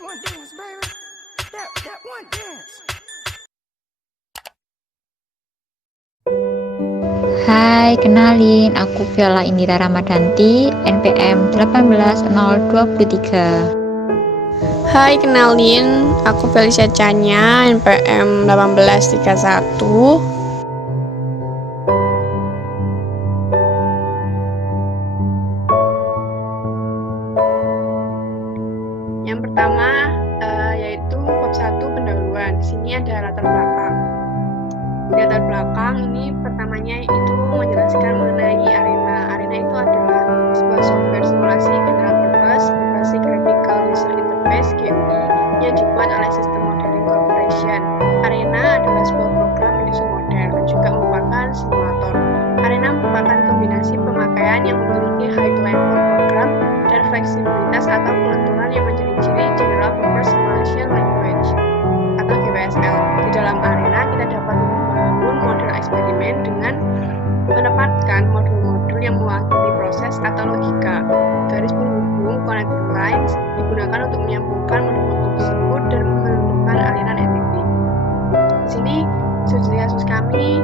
one dance, baby. That one dance. Hai, kenalin, aku Viola Indira Ramadanti, NPM 18023. Hai, kenalin, aku Felicia Chanya, NPM 1831. Yang pertama yaitu bab 1 pendahuluan. Di sini ada latar belakang. Di latar belakang ini pertamanya itu menjelaskan mengenai Arena. Arena itu adalah sebuah software simulasi general purpose berbasis Graphical User Interface (GUI) yang dibuat oleh System Modeling Corporation. Arena adalah sebuah program industri model dan juga merupakan simulator. Arena merupakan kombinasi pemakaian yang memiliki high level program dan fleksibilitas atau kelenturan yang menjadi ciri General Purpose Simulation Language atau GPSL. Di dalam Arena kita dapat membangun model eksperimen dengan menempatkan modul-modul yang mewakili proses atau logika. Garis penghubung connector lines digunakan untuk menyambungkan modul-modul tersebut dan menentukan aliran efektif. Di sini studi kasus kami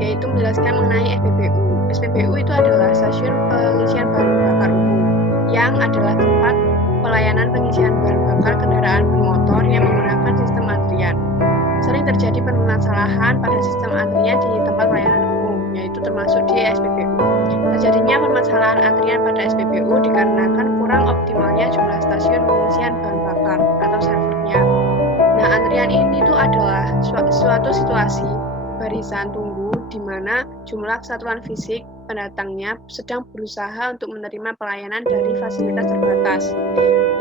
yaitu menjelaskan mengenai SPBU. SPBU itu adalah stasiun pengisian bahan bakar umum yang adalah tempat pelayanan pengisian bahan bakar kendaraan bermotor yang menggunakan sistem antrian. Sering terjadi permasalahan pada sistem antrian di tempat pelayanan umum, yaitu termasuk di SPBU. Terjadinya permasalahan antrian pada SPBU dikarenakan kurang optimalnya jumlah stasiun pengisian bahan bakar atau servernya. Nah, antrian ini tuh adalah suatu situasi barisan tunggu di mana jumlah kesatuan fisik pendatangnya sedang berusaha untuk menerima pelayanan dari fasilitas terbatas,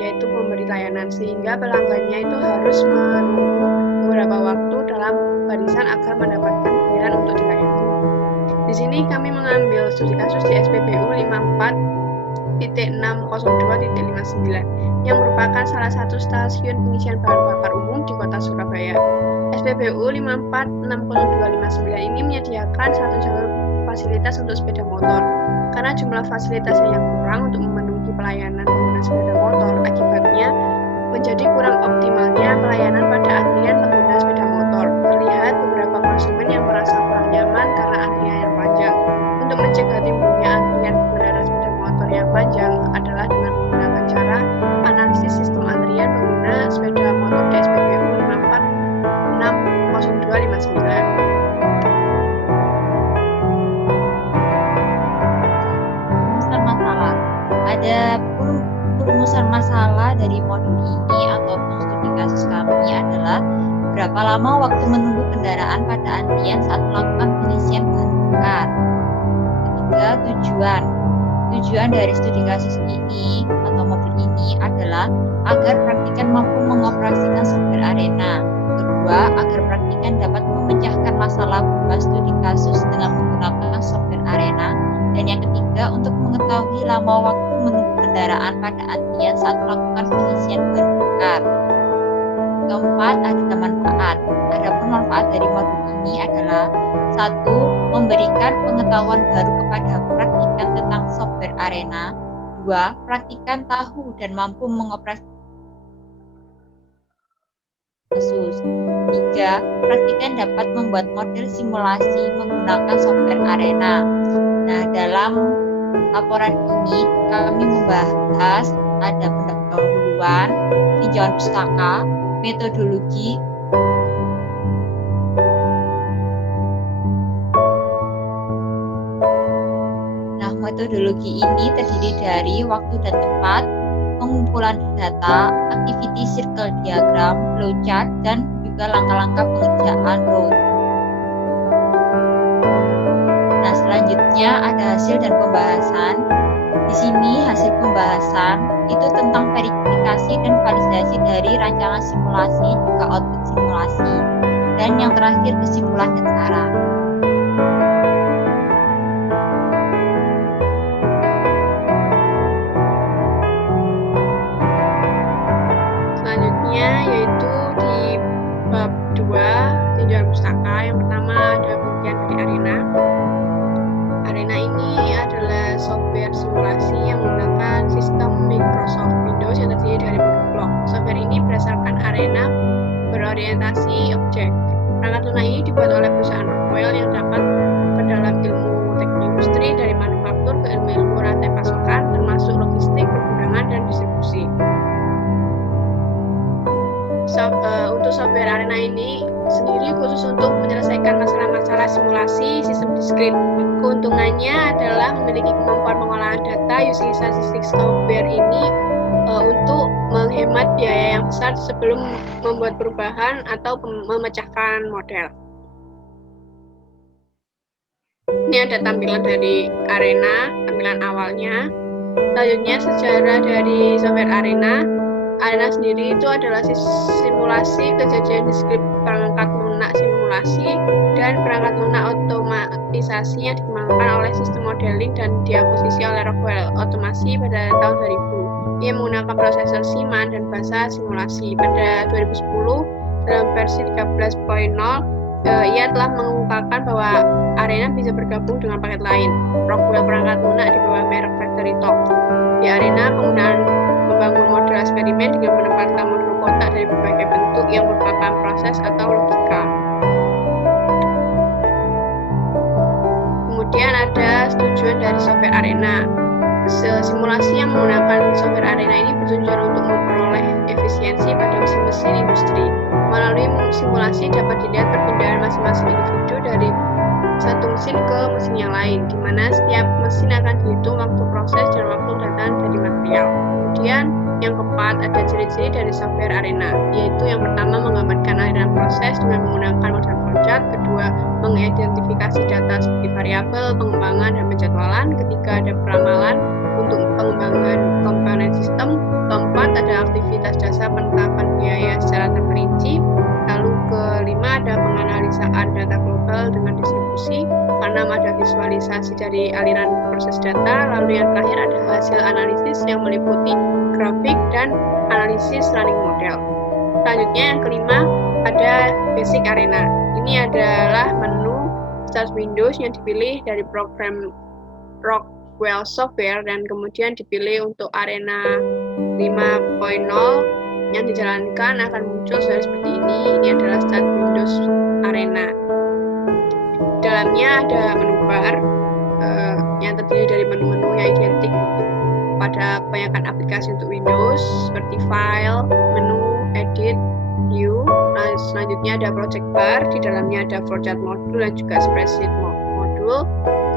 yaitu pemberi layanan, sehingga pelanggannya itu harus menunggu beberapa waktu dalam barisan agar mendapatkan giliran untuk dilayani. Di sini kami mengambil studi kasus di SPBU 54.602.59 yang merupakan salah satu stasiun pengisian bahan bakar umum di kota Surabaya. SPBU 54.602.59 ini menyediakan satu jalur fasilitas untuk sepeda motor. Karena jumlah fasilitasnya yang kurang untuk memenuhi pelayanan pengguna sepeda motor, akibatnya menjadi kurang optimalnya pelayanan pada antrian pengguna sepeda motor. Terlihat beberapa konsumen yang merasa kurang nyaman karena antrian yang panjang. Untuk mencegah timbulnya antrian pengendara sepeda motor yang panjang adalah dengan menggunakan cara analisis sistem antrian pengguna sepeda motor di SPBU 54.602.59. Ada perumusan masalah dari modul ini ataupun studi kasus kami adalah berapa lama waktu menunggu kendaraan pada antrian saat melakukan pengisian bahan bakar. Ketiga, tujuan dari studi kasus ini atau modul ini adalah agar praktikan mampu mengoperasikan software Arena. Kedua, agar praktikan dapat memecahkan masalah berupa studi kasus dengan menggunakan software Arena. Dan yang ketiga, untuk mengetahui lama waktu menunggu kendaraan pada antrian saat melakukan pengisian bahan bakar. Keempat, ada manfaat. Adapun manfaat dari modul ini adalah 1. Memberikan pengetahuan baru kepada praktikan tentang software Arena. 2. Praktikan tahu dan mampu mengoperasikan kasus. 3. Praktikan dapat membuat model simulasi menggunakan software Arena. Nah, dalam laporan ini kami membahas ada pendahuluan, tinjauan pustaka, metodologi, metodologi ini terdiri dari waktu dan tempat, pengumpulan data, activity circle diagram, flowchart, dan juga langkah-langkah pengerjaan road. Nah, selanjutnya ada hasil dan pembahasan. Di sini hasil pembahasan itu tentang verifikasi dan validasi dari rancangan simulasi, juga output simulasi, dan yang terakhir kesimpulan dan saran. Selanjutnya yaitu di bab 2 tinjauan pustaka. Yang pertama ada bagian dari Arena. Arena ini adalah software simulasi yang menggunakan sistem Microsoft Windows yang terdiri dari modul blok. Software ini arena berorientasi objek. Perangkat lunak ini dibuat oleh perusahaan Rockwell yang dapat dalam ilmu teknik industri dari manufaktur ke ilmu rantai pasokan, termasuk logistik, pergudangan, dan distribusi. Untuk software arena ini sendiri khusus untuk menyelesaikan masalah-masalah simulasi sistem diskrit. Keuntungannya adalah memiliki kemampuan pengolahan data using statistics software ini untuk menghemat biaya yang besar sebelum membuat perubahan atau memecahkan model. Ini ada tampilan dari arena, tampilan awalnya. Selanjutnya sejarah dari software arena. Arena sendiri itu adalah simulasi kejadian diskrit perangkat lunak simulasi dan perangkat lunak otomatisasi yang dikembangkan oleh sistem modeling dan diakuisisi oleh Rockwell Automasi pada tahun 2000. Ia menggunakan prosesor Siemens dan bahasa simulasi. Pada 2010 dalam versi 13.0 ia telah mengungkapkan bahwa arena bisa bergabung dengan paket lain, Rockwell perangkat lunak di bawah merek FactoryTalk. Di arena, penggunaan membangun model eksperimen dengan menempatkan modul kotak dari berbagai bentuk yang merupakan proses atau logika. Kemudian ada tujuan dari software arena. Simulasi yang menggunakan software arena ini bertujuan untuk memperoleh efisiensi pada mesin-mesin industri. Melalui simulasi dapat dilihat perpindahan masing-masing individu dari satu mesin ke mesin yang lain, di mana setiap mesin akan dihitung waktu proses dan waktu datang dari material. Kemudian yang keempat ada ciri-ciri dari software arena, yaitu yang pertama menggambarkan aliran proses dengan menggunakan model flowchart, kedua mengidentifikasi data seperti variabel, pengembangan, dan penjadwalan, ketiga ada peramalan untuk pengembangan komponen sistem, keempat ada aktivitas jasa penetapan biaya secara terperinci, lalu kelima ada penganalisaan data global dengan distribusi, keenam ada visualisasi dari aliran proses data, lalu yang terakhir ada hasil analisis yang meliputi grafik dan analisis running model. Selanjutnya yang kelima ada basic arena. Ini adalah menu start Windows yang dipilih dari program Rockwell Software dan kemudian dipilih untuk arena 5.0 yang dijalankan akan muncul seperti ini. Ini adalah start Windows arena. Dalamnya ada menu bar yang terdiri dari menu-menu yang identik pada kebanyakan aplikasi untuk Windows seperti file, menu, edit, view. Nah, selanjutnya ada project bar, di dalamnya ada flowchart modul dan juga spreadsheet modul.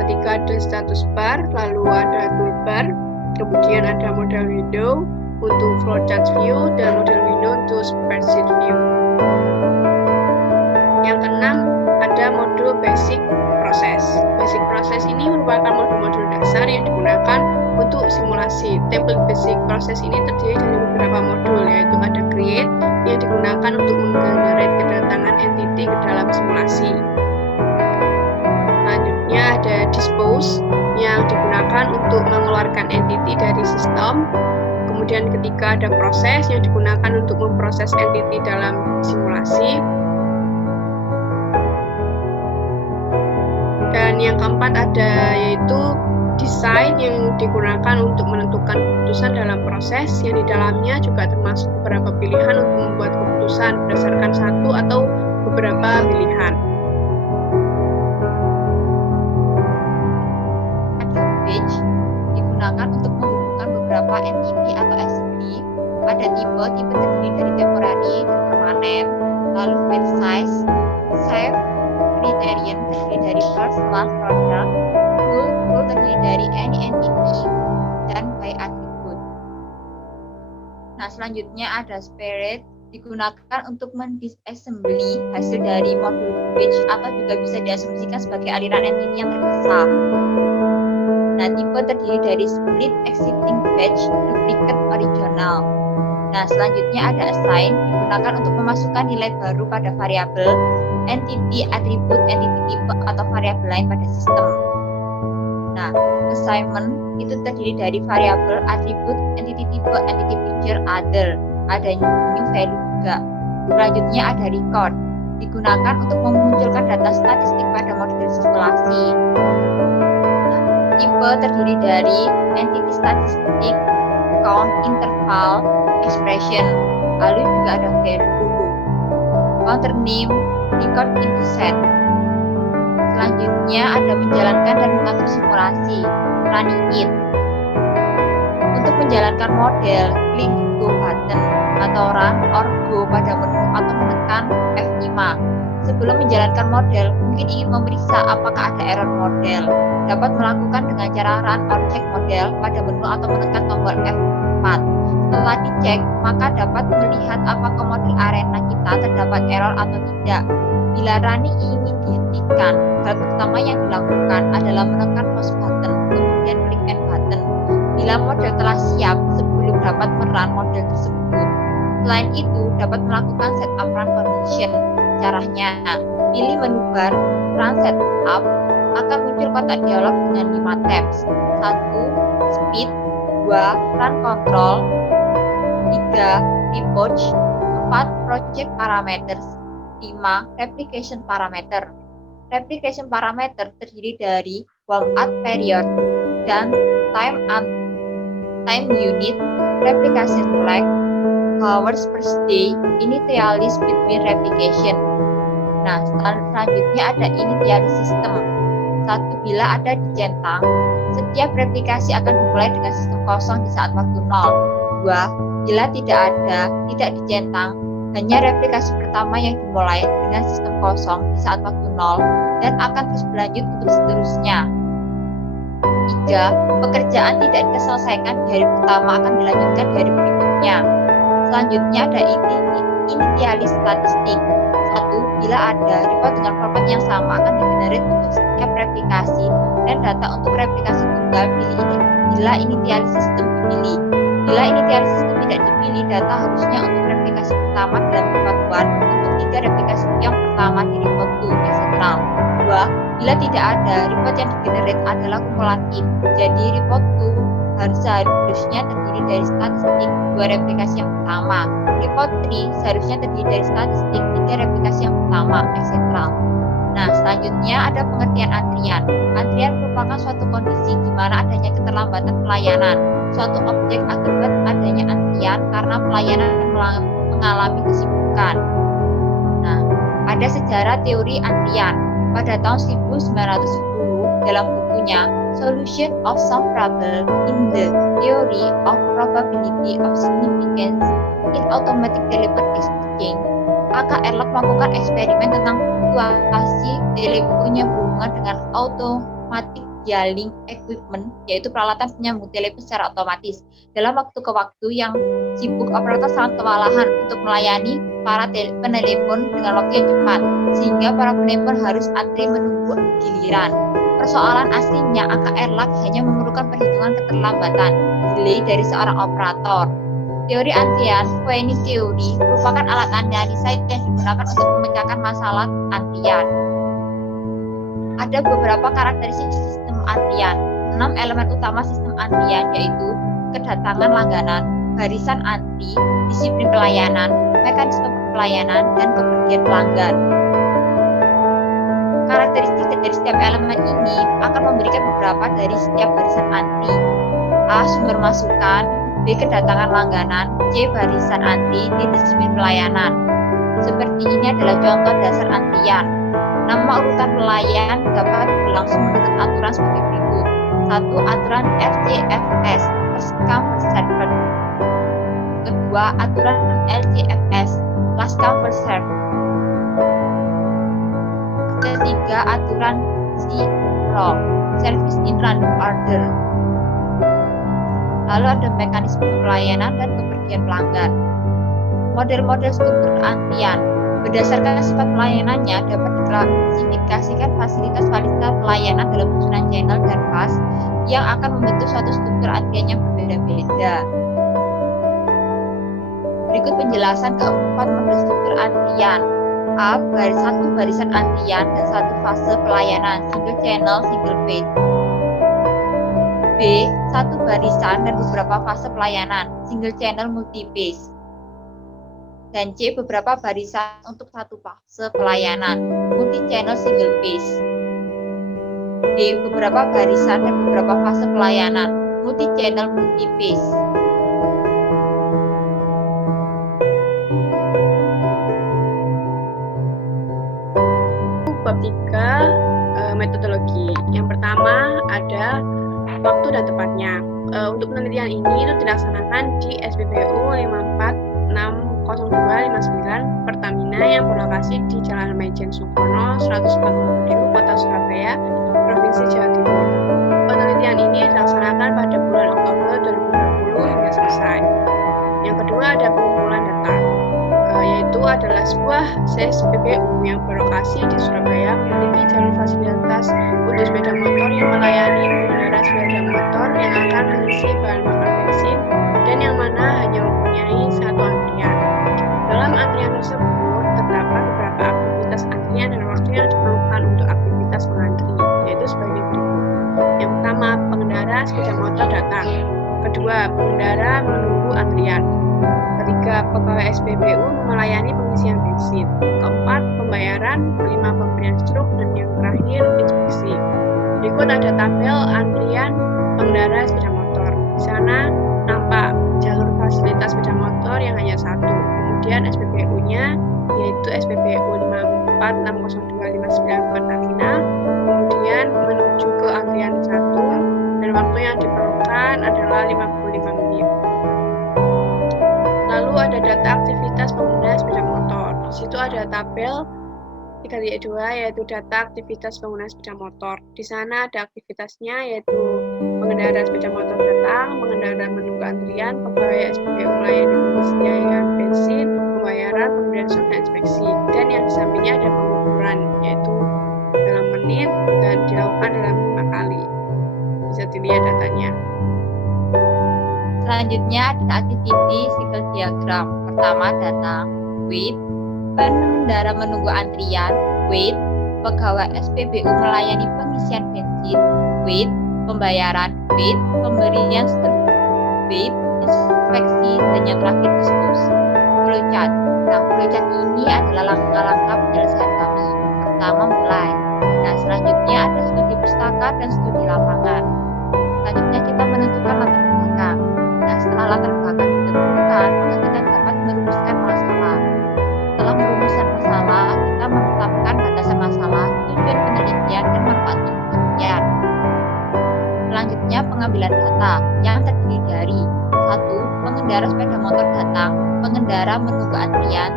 Ketiga ada status bar, lalu ada toolbar, kemudian ada model window untuk flowchart view dan model window untuk spreadsheet view. Yang keenam ada modul basic process. Basic process ini merupakan modul-modul dasar yang digunakan untuk simulasi. Template basic process ini terdiri dari beberapa modul, yaitu ada create yang digunakan untuk menggenerate kedatangan entity ke dalam simulasi. Selanjutnya ada dispose yang digunakan untuk mengeluarkan entity dari sistem. Kemudian ketiga ada proses yang digunakan untuk memproses entity dalam simulasi. Dan yang keempat ada yaitu design yang digunakan untuk menentukan keputusan dalam proses, yang di dalamnya juga termasuk beberapa pilihan untuk membuat keputusan berdasarkan satu atau beberapa pilihan. Page digunakan untuk menghubungkan beberapa entity atau assembly. Pada tipe terdiri dari temporary dan permanen. Lalu with size, shape, criterion terdiri dari first, last, product, rule terdiri dari any entity, dan by attribute. Nah, selanjutnya ada spirit digunakan untuk mendisassembly hasil dari modul page atau juga bisa diasumsikan sebagai aliran entity yang terpisah. Nah, tipe terdiri dari split exiting batch, duplicate original. Nah, selanjutnya ada assign digunakan untuk memasukkan nilai baru pada variabel, entity, atribut, entity tipe, atau variabel lain pada sistem. Nah, assignment itu terdiri dari variabel, atribut, entity tipe, entity feature, other. Ada new value juga. Selanjutnya ada record digunakan untuk memunculkan data statistik pada model simulasi. Tipe terdiri dari entity statistik, count, interval, expression. Lalu juga ada value, counter name, record into set. Selanjutnya ada menjalankan dan mengatur simulasi, running it. Untuk menjalankan model, klik go button atau run or go pada menu atau menekan F5. Sebelum menjalankan model, mungkin ingin memeriksa apakah ada error model. Dapat melakukan dengan cara run or check model pada menu atau menekan tombol F4. Setelah dicek, maka dapat melihat apakah model arena kita terdapat error atau tidak. Bila running ingin dihentikan, hal pertama yang dilakukan adalah menekan pause button, kemudian klik end button. Bila model telah siap sebelum dapat merun model tersebut. Selain itu, dapat melakukan setup run condition. Caranya, pilih menu bar run setup, akan muncul kotak dialog dengan 5 tabs. 1. Speed, 2. Run control, 3. Report, 4. Project parameters, 5. Replication parameter. Replication parameter terdiri dari warm-up period dan time unit, replication lag, hours per day, initialize between replication. Nah, selanjutnya ada initialize system. 1. Bila ada dicentang, setiap replikasi akan dimulai dengan sistem kosong di saat waktu 0. 2. Bila tidak dicentang, hanya replikasi pertama yang dimulai dengan sistem kosong di saat waktu 0 dan akan terus berlanjut untuk seterusnya. 3. Pekerjaan tidak diselesaikan di hari pertama akan dilanjutkan di hari berikutnya. Selanjutnya ada initialize statistik. 1. Bila ada report dengan format yang sama akan di-generate untuk setiap replikasi dan data untuk replikasi tunggal bila initialize system dipilih. Bila initialize system tidak dipilih, data harusnya untuk replikasi pertama dalam report 1, untuk 3 replikasi yang pertama di report 2, etc. 2. Bila tidak ada, report yang di-generate adalah kumulatif. Jadi report 2 seharusnya terdiri dari statistik 2 replikasi yang pertama. Report 3 seharusnya terdiri dari statistik 3 replikasi yang pertama, etc. Nah, selanjutnya ada pengertian antrian. Antrian merupakan suatu kondisi di mana adanya keterlambatan pelayanan. Suatu objek akibat adanya antrian karena pelayanan mengalami kesibukan. Nah, ada sejarah teori antrian. Pada tahun 1910, dalam bukunya Solution of Some Problem in the Theory of Probability of Significance in Automatic Telephone Exchange, A.K. Erlach melakukan eksperimen tentang fluktuasi telepon yang berhubungan dengan automatic dialing equipment, yaitu peralatan penyambung telepon secara otomatis. Dalam waktu ke waktu yang sibuk, operator sangat kewalahan untuk melayani para penelepon dengan waktu yang cepat, sehingga para penelepon harus antri menunggu giliran. Persoalan aslinya, A.K. Erlach hanya memerlukan perhitungan keterlambatan delay dari seorang operator. Teori antrian, Poinet teori, merupakan alat analisa yang digunakan untuk memecahkan masalah antrian. Ada beberapa karakteristik sistem antrian. 6 elemen utama sistem antrian yaitu kedatangan langganan, barisan antri, disiplin pelayanan, mekanisme pelayanan, dan kepergian pelanggan. Karakteristik dari setiap elemen ini akan memberikan beberapa dari setiap barisan antri. A. Sumber masukan, B. Kedatangan langganan, C. Barisan antri, D. Disiplin pelayanan. Seperti ini adalah contoh dasar antrian. Nama urutan pelayan dapat berlangsung menurut aturan sebagai berikut. 1. Aturan RCFS, first come first served. Kedua, aturan LCFS, last come first served. Ketiga, aturan CRO, service in random order. Lalu ada mekanisme pelayanan dan kepergian pelanggan. Model-model struktur antrian berdasarkan sifat pelayanannya dapat diklasifikasikan fasilitas-fasilitas pelayanan dalam susunan channel dan bus yang akan membentuk suatu struktur antrian yang berbeda-beda. Berikut penjelasan keempat model struktur antrian. A. Satu barisan antrian dan satu fase pelayanan, single channel, single phase. B. Satu barisan dan beberapa fase pelayanan, single channel, multi phase. Dan C. Beberapa barisan untuk satu fase pelayanan, multi channel, single phase. D. Beberapa barisan dan beberapa fase pelayanan, multi channel, multi phase. metodologi. Yang pertama ada waktu dan tempatnya. Untuk penelitian ini itu dilaksanakan di SPBU 5460259 Pertamina yang berlokasi di Jalan Maijen Sukrono 147 Kota Surabaya, Provinsi Jawa Timur. Penelitian ini dilaksanakan pada bulan Oktober 2020 hingga selesai. Yang kedua ada pengumpulan data, yaitu adalah sebuah SPBU yang berlokasi di Surabaya memiliki jalur fasilitas untuk sepeda motor yang melayani pengendara sepeda motor yang akan mengisi bahan bakar bensin dan yang mana hanya mempunyai satu antrian. Dalam antrian tersebut terdapat beberapa aktivitas antrian dan waktu yang diperlukan untuk aktivitas mengantri, yaitu sebagai berikut. Yang pertama, pengendara sepeda motor datang. Kedua, pengendara menunggu antrian. Ketiga, pegawai SPBU melayani pengisian bensin. Keempat, pembayaran. Kelima, pemberian struk. Dan yang terakhir, inspeksi. Berikut ada tabel antrian pengendara sepeda motor. Di sana nampak jalur fasilitas sepeda motor yang hanya satu. Kemudian SPBU-nya yaitu SPBU 5460259 Pertamina. Kemudian menuju ke antrian 1 dan waktu yang diperlukan adalah 55 menit. Lalu ada data aktivitas pengguna sepeda motor. Di situ ada tabel 3-2 yaitu data aktivitas pengguna sepeda motor. Di sana ada aktivitasnya yaitu pengendara sepeda motor datang, pengendara menunggu antrian, pegawai SPBU melayani pengisian bensin, pembayaran, pemberian struk dan inspeksi. Dan yang di sampingnya ada pengukuran yaitu dalam menit dan dilakukan dalam 5 kali. Bisa dilihat datanya. Selanjutnya ada activity cycle diagram. Pertama datang, wait, pengendara menunggu antrian, wait, pegawai SPBU melayani pengisian bensin, wait, pembayaran, wait, pemberian struk, wait, inspeksi, dan yang terakhir dispose. Flowchart. Nah, flowchart ini adalah langkah-langkah penyelesaian kami. Pertama mulai. Nah, selanjutnya ada studi pustaka dan studi lapangan. Selanjutnya kita menentukan latar belakang. Nah, setelah latar belakang ditentukan, maka kita dapat merumuskan masalah. Setelah merumuskan masalah, kita menetapkan batasan masalah, tujuan penelitian, dan manfaat penelitian. Selanjutnya pengambilan data yang terdiri dari 1. Pengendara sepeda motor datang, pengendara menunggu antrian,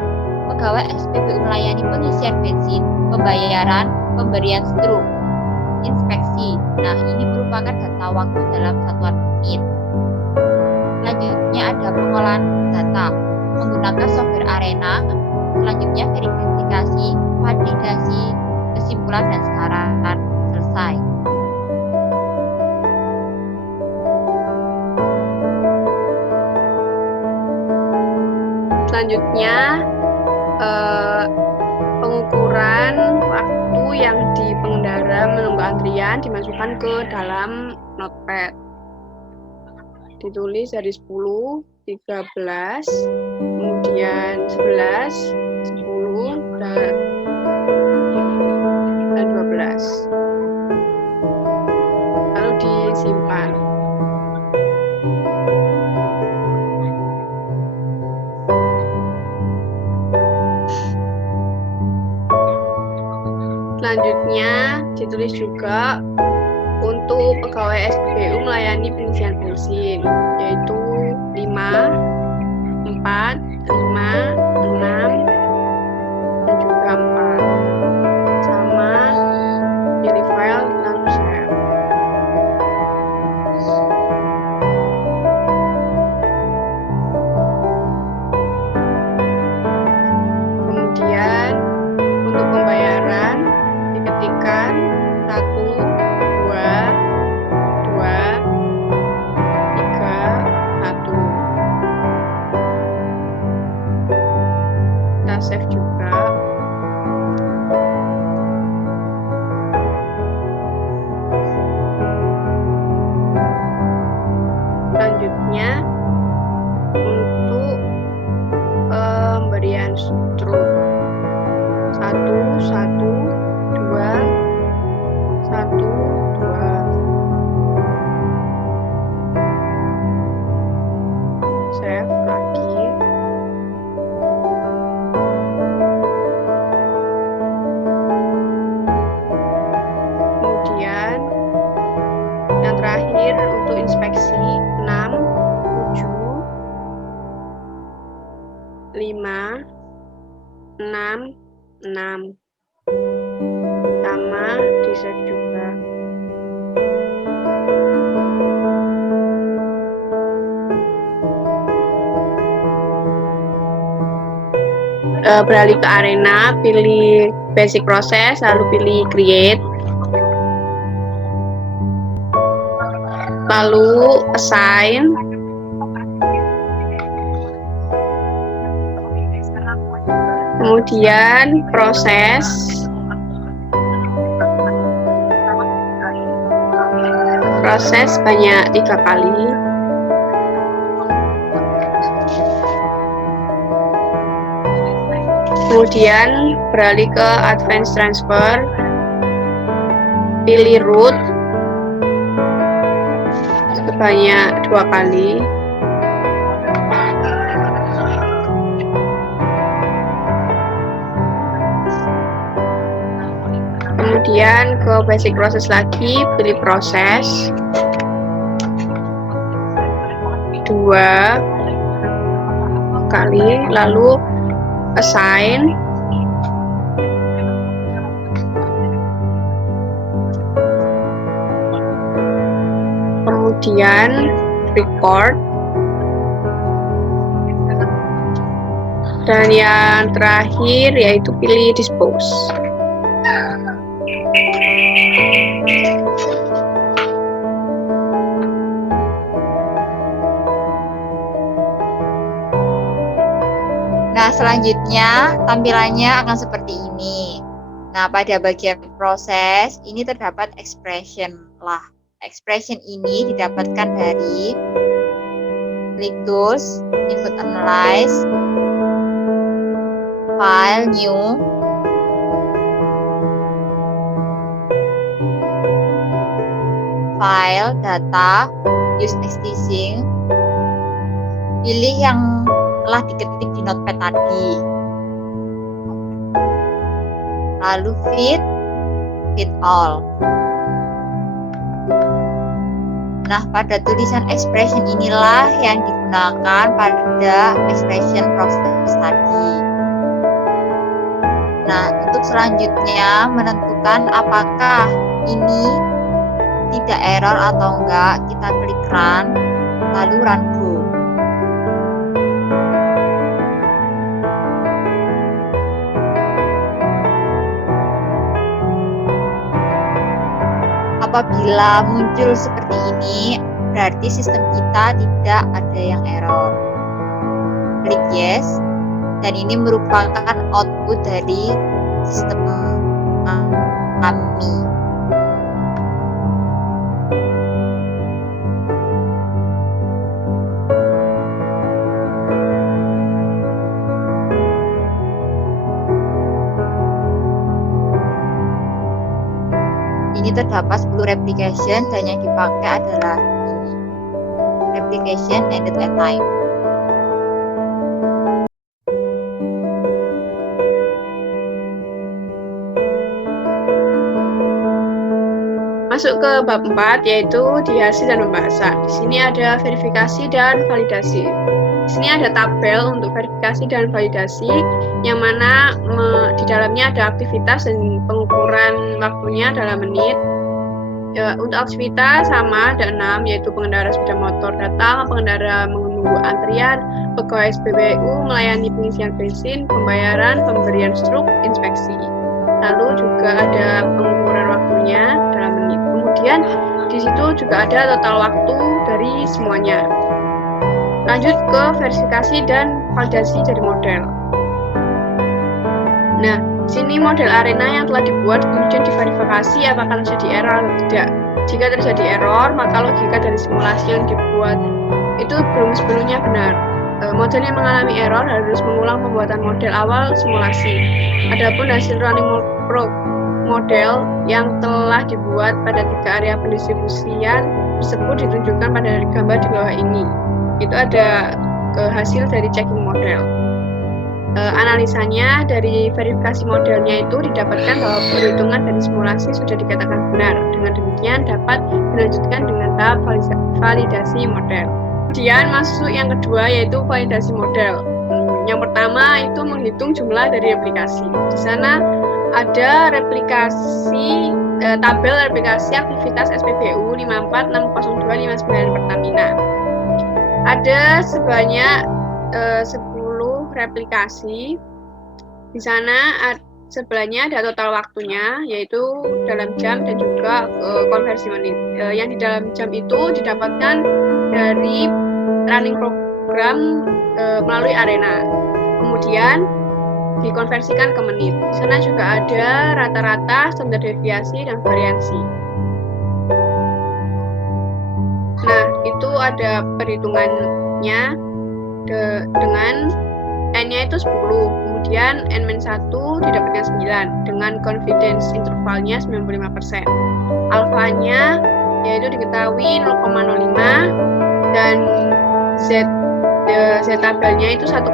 pegawai SPBU melayani pengisian bensin, pembayaran, pemberian struk, inspeksi. Nah, ini merupakan data waktu dalam satuan menit. Selanjutnya ada pengolahan data menggunakan software Arena. Selanjutnya verifikasi, validasi, kesimpulan dan saran. Selesai. Selanjutnya pengukuran waktu yang di pengendara menunggu antrian dimasukkan ke dalam notepad. Ditulis dari 10, 13, kemudian 11, 10, dan 12. Lalu disimpan. Selanjutnya ditulis juga untuk pegawai SPBU melayani pengisian bensin, yaitu 5, 4, 5, 6, dan juga 4. Sama pilih file lalu save. Kemudian untuk pembayaran diketikkan 1, 2, 3, 1. Kita save juga. Selanjutnya untuk pemberian struk 1, 1, 2, 1, 2. Save lagi. 5, 6, 6. Sama di set juga. Beralih ke arena, pilih basic process, lalu pilih create, lalu assign, kemudian proses, banyak 3 kali. Kemudian beralih ke advanced transfer, pilih root sebanyak 2 kali. Kemudian ke basic process lagi, pilih proses 2 kali, lalu assign, kemudian record, dan yang terakhir yaitu pilih dispose. Nah, selanjutnya tampilannya akan seperti ini. Nah, pada bagian proses ini terdapat expression lah. Expression ini didapatkan dari klik tools, input analyze, file new, file data, use existing, pilih yang telah diketik di notepad tadi, lalu fit all. Nah, pada tulisan expression inilah yang digunakan pada expression proses tadi. Nah, untuk selanjutnya menentukan apakah ini tidak error atau enggak, kita klik run, lalu run go. Apabila muncul seperti ini, berarti sistem kita tidak ada yang error. Klik yes, dan ini merupakan output dari sistem kami. Ini terdapat 10 replication dan yang dipakai adalah ini. Replication ended at time. Masuk ke bab 4 yaitu di hasil dan pembahasan. Di sini ada verifikasi dan validasi. Di sini ada tabel untuk verifikasi dan validasi yang mana di dalamnya ada aktivitas dan pengukuran waktunya dalam menit. Untuk aktivitas sama ada 6, yaitu pengendara sepeda motor datang, pengendara menunggu antrian, pegawai SPBU melayani pengisian bensin, pembayaran, pemberian struk, inspeksi. Lalu juga ada pengukuran waktunya dalam menit. Kemudian di situ juga ada total waktu dari semuanya. Lanjut ke verifikasi dan validasi dari model. Nah, sini model arena yang telah dibuat kemudian diverifikasi apakah terjadi error atau tidak. Jika terjadi error, maka logika dari simulasi yang dibuat itu belum sepenuhnya benar. Model yang mengalami error harus mengulang pembuatan model awal simulasi. Adapun hasil running model yang telah dibuat pada 3 area pendistribusian tersebut ditunjukkan pada gambar di bawah ini. Itu ada hasil dari checking model. Analisanya dari verifikasi modelnya itu didapatkan bahwa perhitungan dari simulasi sudah dikatakan benar. Dengan demikian dapat dilanjutkan dengan tahap validasi model. Kemudian masuk yang kedua yaitu validasi model. Yang pertama itu menghitung jumlah dari replikasi. Di sana ada tabel replikasi aktivitas SPBU 5460259 Pertamina. Ada sebanyak 10 replikasi. Di sana sebelahnya ada total waktunya, yaitu dalam jam dan juga konversi menit. Yang di dalam jam itu didapatkan dari running program melalui Arena. Kemudian dikonversikan ke menit. Di sana juga ada rata-rata, standar deviasi, dan variansi. Nah, itu ada perhitungannya dengan N-nya itu 10, kemudian N-1 didapatkan 9 dengan confidence intervalnya 95%. Alfanya yaitu diketahui 0,05 dan Z tabelnya itu 1,96.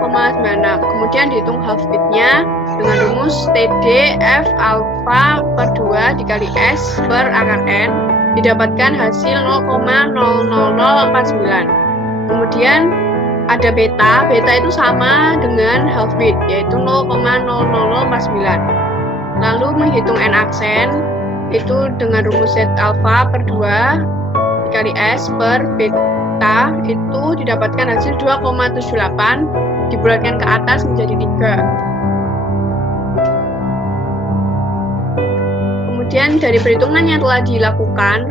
Kemudian dihitung half bitnya dengan rumus TD F alfa per 2 dikali S per akar N, didapatkan hasil 0,00049. Kemudian ada beta itu sama dengan half bit, yaitu 0,00049. Lalu menghitung N aksen, itu dengan rumus Z alfa per 2 dikali S per beta, itu didapatkan hasil 2,78, dibulatkan ke atas menjadi 3. Kemudian dari perhitungan yang telah dilakukan,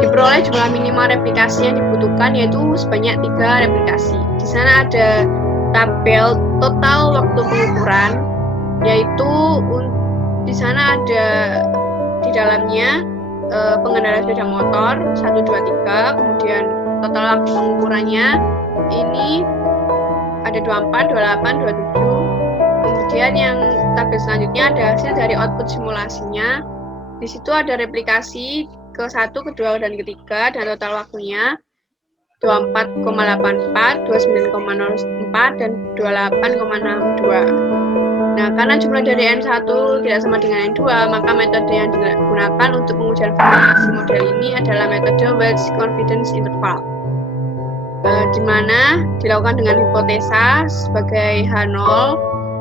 diperoleh jumlah minimal replikasi yang dibutuhkan, yaitu sebanyak 3 replikasi. Di sana ada tabel total waktu pengukuran, yaitu di sana ada di dalamnya pengendara sepeda motor 1, 2, 3, kemudian total waktu pengukurannya ini ada 24, 28, 27. Kemudian yang tabel selanjutnya ada hasil dari output simulasinya. Di situ ada replikasi ke-1, ke-2, dan ke-3, dan total waktunya 24,84, 29,04, dan 28,62. Nah, karena jumlah dari N1 tidak sama dengan N2, maka metode yang digunakan untuk pengujian variasi model ini adalah metode Wedge Confidence Interval, di mana dilakukan dengan hipotesa sebagai H0,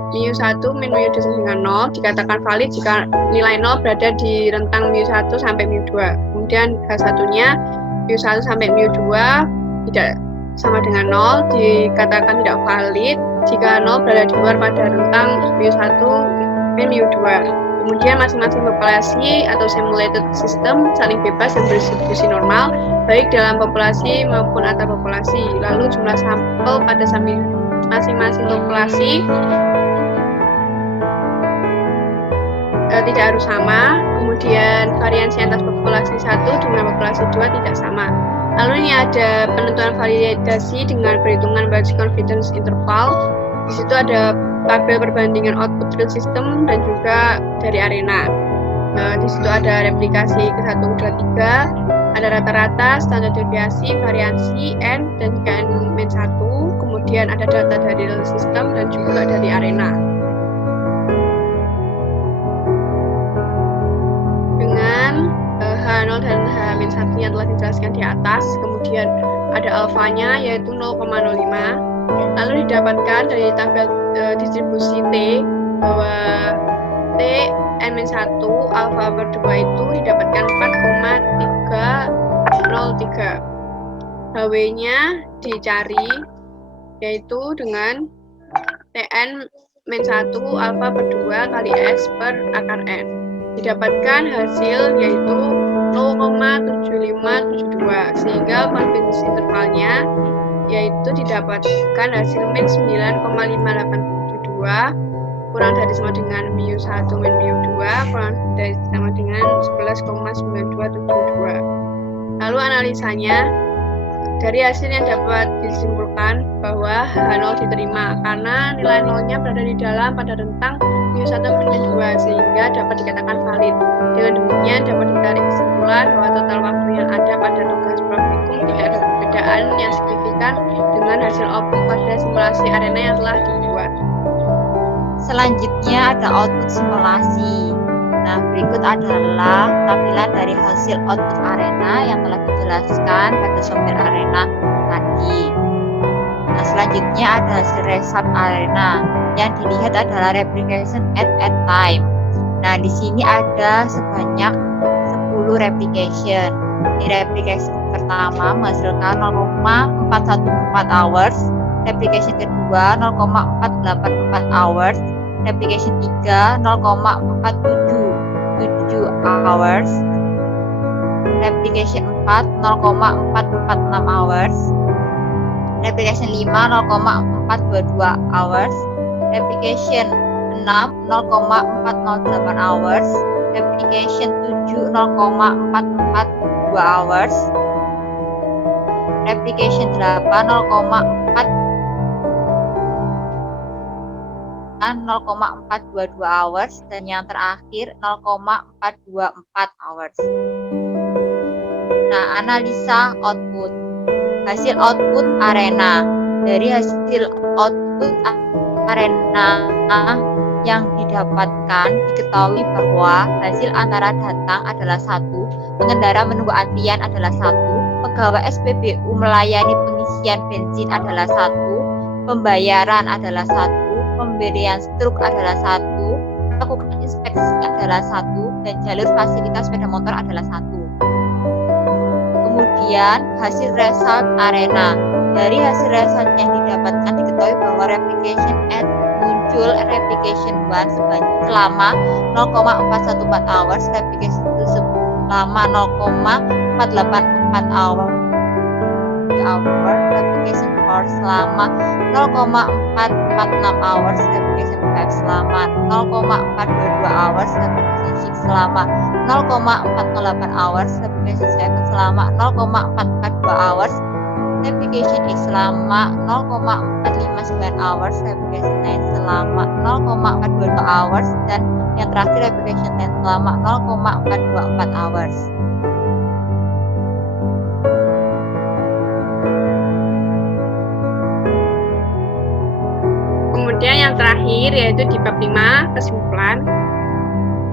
mu1 min mu2 dengan 0, dikatakan valid jika nilai 0 berada di rentang mu1 sampai mu2. Kemudian H1-nya mu1 sampai mu2 tidak sama dengan 0, dikatakan tidak valid jika 0 berada di luar pada rentang mu1 min mu2. Kemudian masing-masing populasi atau simulated system saling bebas dan berdistribusi normal, baik dalam populasi maupun antar populasi. Lalu jumlah sampel pada masing-masing populasi tidak harus sama. Kemudian variansi antar populasi 1 dengan populasi 2 tidak sama. Lalu ini ada penentuan validasi dengan perhitungan Wedge Confidence Interval. Di situ ada tabel perbandingan output real system dan juga dari Arena. Di situ ada replikasi ke-1, ke-2, 3, ada rata-rata, standar deviasi, variansi, N, dan juga N-1. Kemudian ada data dari real system dan juga dari Arena. Dengan H0 dan H-1 yang telah dijelaskan di atas, kemudian ada alfanya yaitu 0,05. Lalu didapatkan dari tabel distribusi T bahwa T N-1 alfa per 2 itu didapatkan 4,303. HW-nya dicari yaitu dengan Tn-1 alfa per 2 kali S per akar N. Didapatkan hasil yaitu 0,7572, sehingga confidence intervalnya yaitu didapatkan hasil min 9,5872, kurang dari sama dengan mu1 min mu2, kurang dari sama dengan 11,9272. Lalu analisanya, dari hasil yang dapat disimpulkan bahwa H0 diterima karena nilai 0-nya berada di dalam pada rentang mu1 min mu2, sehingga dapat dikatakan valid. Dengan demikian dapat ditarik kesimpulan bahwa total waktu yang ada pada tugas praktikum tidak ada perbedaan yang signifikan dengan hasil output pada simulasi Arena yang telah dibuat. Selanjutnya ada output simulasi. Nah, berikut adalah tampilan dari hasil output Arena yang telah dijelaskan pada software Arena tadi. Nah, selanjutnya ada hasil result arena. Yang dilihat adalah replication at time. Nah, di sini ada sebanyak 10 replication. Di replication pertama menghasilkan 0,414 hours, replication kedua 0,484 hours, replication 3 0,477 hours, replication 4 0,446 hours, replication 5 0,422 hours, replication 6 0,408 hours, replication 7 0,442 hours, replication 8 0,422 hours, dan yang terakhir 0,424 hours. Nah, analisa output. Hasil output arena. Dari hasil output arena yang didapatkan, diketahui bahwa hasil antara datang adalah 1, pengendara menunggu antrian adalah 1, pegawai SPBU melayani pengisian bensin adalah 1, pembayaran adalah 1, pemberian struk adalah 1, melakukan inspeksi adalah 1, dan jalur fasilitas sepeda motor adalah 1. Kemudian hasil result arena. Dari hasil result yang didapatkan, diketahui bahwa replication at muncul replication 1 selama 0,414 hours, replication 2 selama 0,484 hours, replication 4 selama 0,446 hours, replication 5 selama 0,422 hours, replication 6 selama 0,408 hours, replication 7 selama 0,442 hours, replication 8 selama 0,459 hours, replication 9 selama 0,422 hours, dan yang terakhir replication 10 selama 0,424 hours. Kemudian yang terakhir yaitu di bab 5 kesimpulan.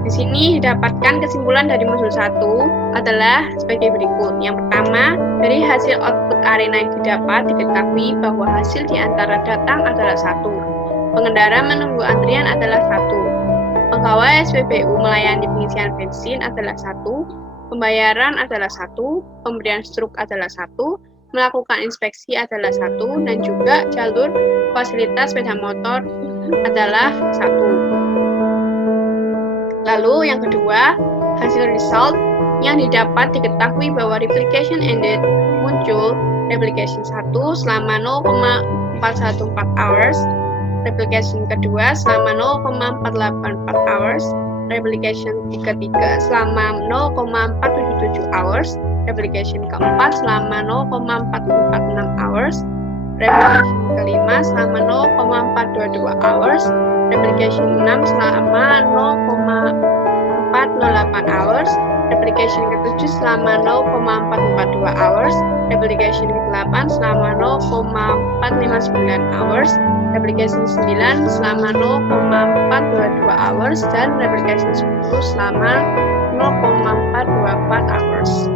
Di sini didapatkan kesimpulan dari modul 1 adalah sebagai berikut. Yang pertama, dari hasil output arena yang didapat, diketahui bahwa hasil di antara datang adalah 1, pengendara menunggu antrian adalah 1, pegawai SPBU melayani pengisian bensin adalah 1, pembayaran adalah 1, pemberian struk adalah 1, melakukan inspeksi adalah 1, dan juga jalur fasilitas sepeda motor adalah 1. Lalu yang kedua, hasil result yang didapat, diketahui bahwa replication ended muncul replication 1 selama 0,414 hours, replication kedua selama 0,484 hours, replication ketiga selama 0,477 hours, replication keempat selama 0,446 hours, replication kelima selama 0,422 hours, replication 6 selama 0,408 hours, replication ke-7 selama 0,442 hours, replication ke-8 selama 0,459 hours, replication 9 selama 0,422 hours, dan replication 10 selama 0,424 hours.